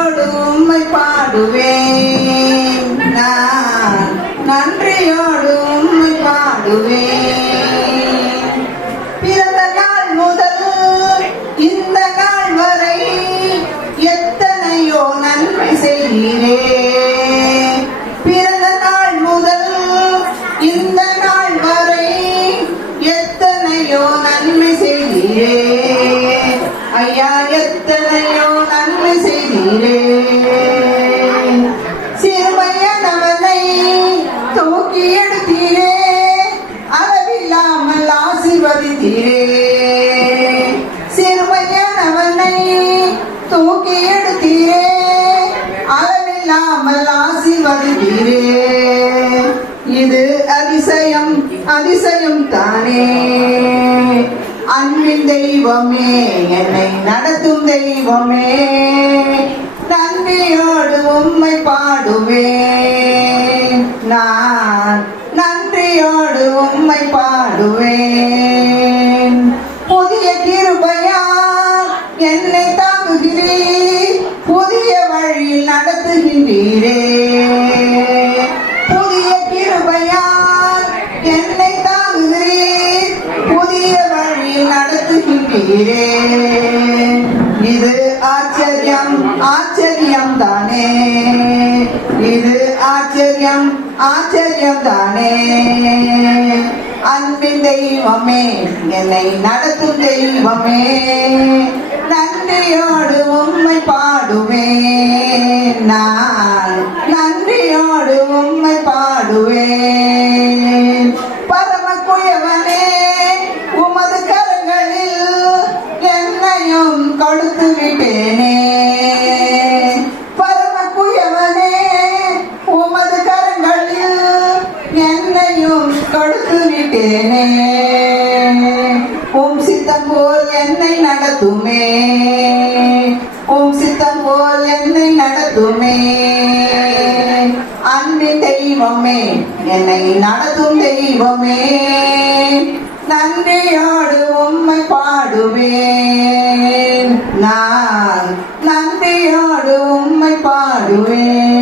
நன்றியோடு உம்மை பாடுவேன். நான் நன்றியோடு உம்மை பாடுவேன். பிறந்த நாள் முதல் இந்த நாள் வரை எத்தனையோ நன்மை செய்கிறேன். பிறந்த நாள் முதல் இந்த நாள் வரை எத்தனையோ நன்மை செய்கிறேன். ஐயா எத்தனையோ ஆசிர்வதித்தீரே இது அதிசயம் அதிசயம் தானே. அன்பின் தெய்வமே என்னை நடத்தும் தெய்வமே. நன்றியோடு உம்மை பாடுவேன். நான் நன்றியோடு உம்மை பாடுவேன். புதிய கிருபையா என்னை தாங்குகிறீர். புதிய வழியில் நடத்துகின்றீரே. நடத்துகின்றீரே இது ஆச்சரியம் ஆச்சரியம் தானே. இது ஆச்சரியம் ஆச்சரியம் தானே. அன்பின் தெய்வமே என்னை நடத்தும் தெய்வமே. நன்றியோடு உண்மை பாடுவேன். நான் கொடுத்து விட்டேனே பரம குயவனே உமது கரங்களில் என்னையும் கொடுத்து விட்டேனே உம் சித்தம் போல் என்னை நடத்துமே. உம் சித்தம் போல் என்னை நடத்துமே. அன்பின் தெய்வமே என்னை நடத்தும் தெய்வமே. நன்றியோடு உம்மை பாடுவே விளையாடு உம்மை பாடுவேன்.